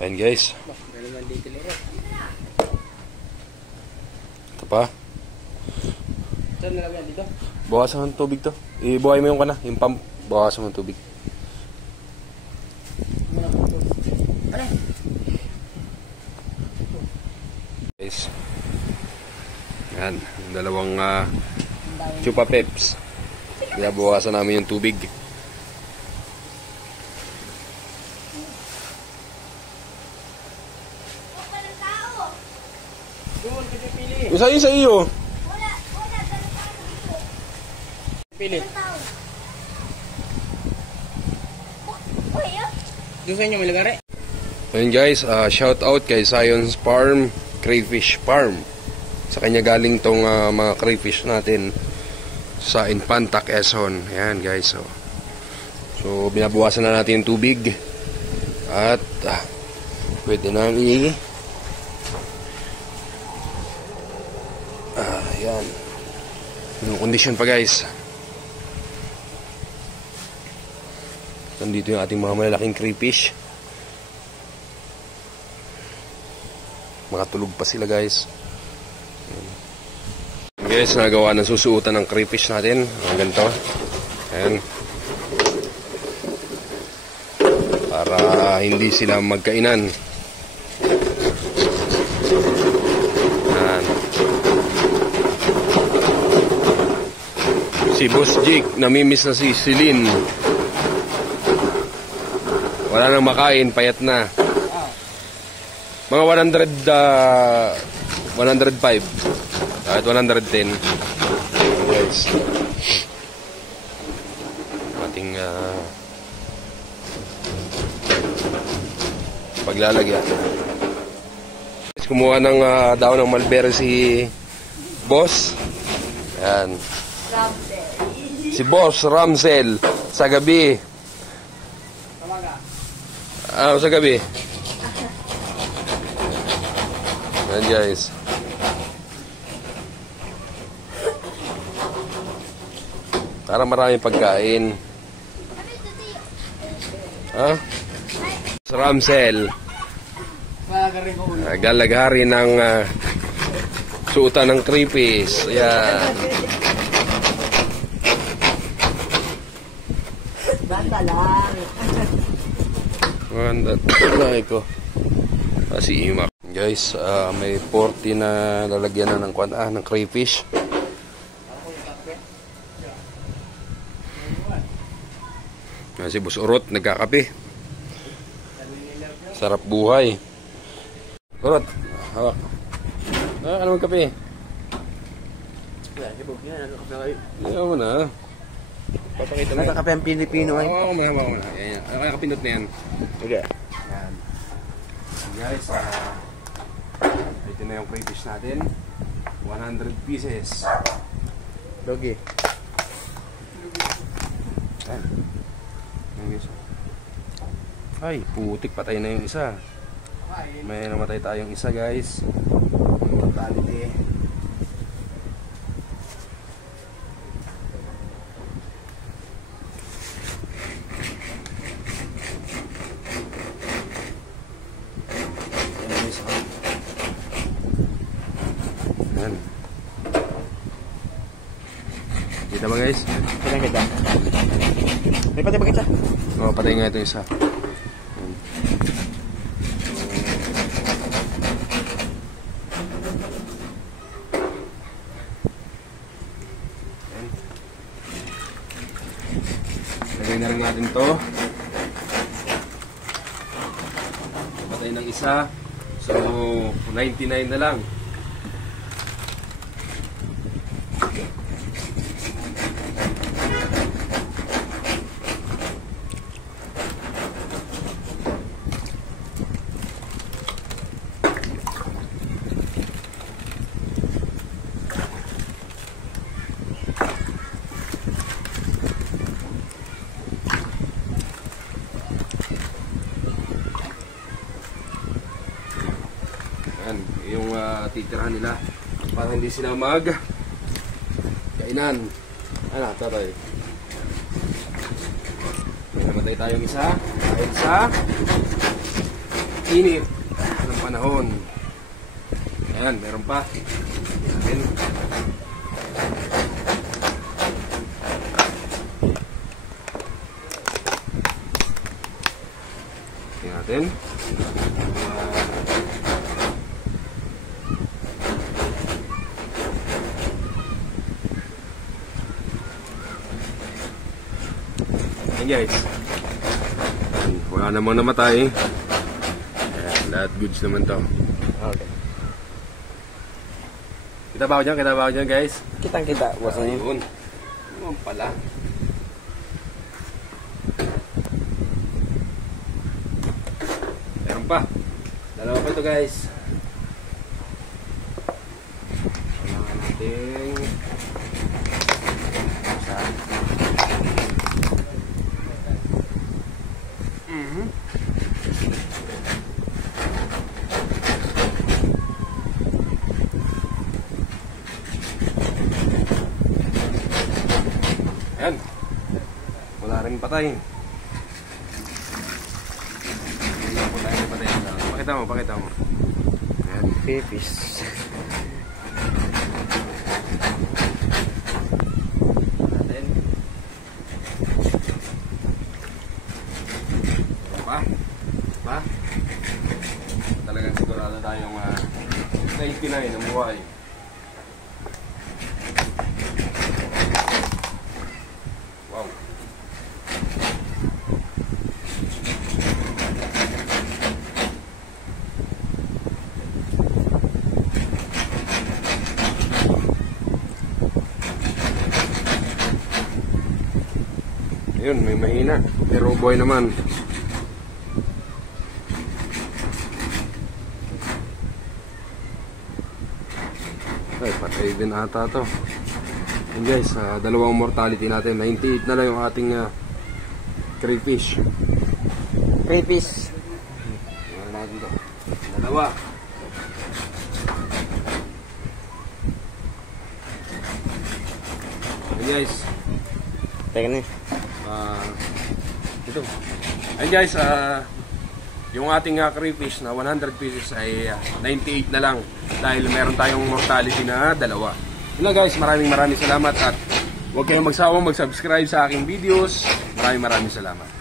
Ayan guys. Ito pa. Saan nalagyan dito? Bawasan mo ng tubig to. Ibuhay mo yung kana, yung pump. Bawasan mo ng tubig. Guys. Yan, dalawang chupa peps. Binabawasan namin yung tubig. Isa sa iyo. Pili. Doon sa inyo may lagari. Ayun guys, shout out kay Science Farm Crayfish Farm. Sa kanya galing tong mga crayfish natin sa Infanta, Quezon. Ayan guys. So binabawasan na natin yung tubig. At pwede na ayan. Yung condition pa guys. Nandito yung ating mga malalaking crayfish. Makatulog pa sila guys. Guys, nagawa ng susuotan ng crayfish natin. Ang ganito. Ayan. Para hindi sila magkainan. Ayan. Si Boss Jake, namimiss na si Celine. Wala nang makain, payat na. Mga 105 kahit 110 guys. Ating paglalagyan. Kumuha ng daon ng mulberry si Boss. Ayan. Si Boss Ramsel sa gabi. Sa gabi. Ayan guys. Para maraming pagkain. Ha? Sa Ramsel. Galagari ng suotan ng crayfish. Ayan. Banda lang. Banda lang ko. Si Ima. Guys, may 40 na lalagyan na ng crayfish. Si Boss Urot nagkakape. Sarap buhay. Urot, hawak. Ano ang kape? Ayaw mo na. Papakita mo. Nagkakape ang Pilipino ay. Oo, mahama mo na. Yan. Ano kaya kapindot na yan? Okay. Yan. Guys, ito na yung crayfish natin. 100 pieces. Dogi. Yan. Ay, putik, patay na yung isa. May namatay tayong isa guys. Mortality. Yan. Kita ba guys? Kita. May patay ba kita? Oo, patay nga ito isa. Lagay na rin natin to. Patay ng isa. So, 99 na lang. Yung titirahan nila para hindi sila kainan. Ano, taray. Namatay tayong isa dahil sa init ng panahon. Ayan, meron pa. Ayan. Ayan natin. Ayan guys. Wala namang namatay. Ayan, lahat goods naman to. Okay. Kita ba ako dyan guys? Kitang-kita. Wasa niyo. Ayun. Naman pala. Meron pa. Dalawa pa ito guys. Kailangan natin isa. Ayan. Wala rin patay. Wala rin patay. Pakita mo. Ayan. Pipis. Natin. Pa? Talagang sigurado tayong 99 ang buhay. Wow. Ayun, may mahina. Pero boy naman. Ay, patay din ata to. Yun guys, dalawang mortality natin. 98 na lang yung ating crayfish. Pipis. Ayan natin to. Dalawa. Ayan guys. Teka na. Ito. Ayan guys, yung ating crayfish na 100 pieces ay 98 na lang dahil meron tayong mortality na dalawa. Yun lang guys, maraming salamat at huwag kayong magsawang mag-subscribe sa aking videos. Maraming salamat.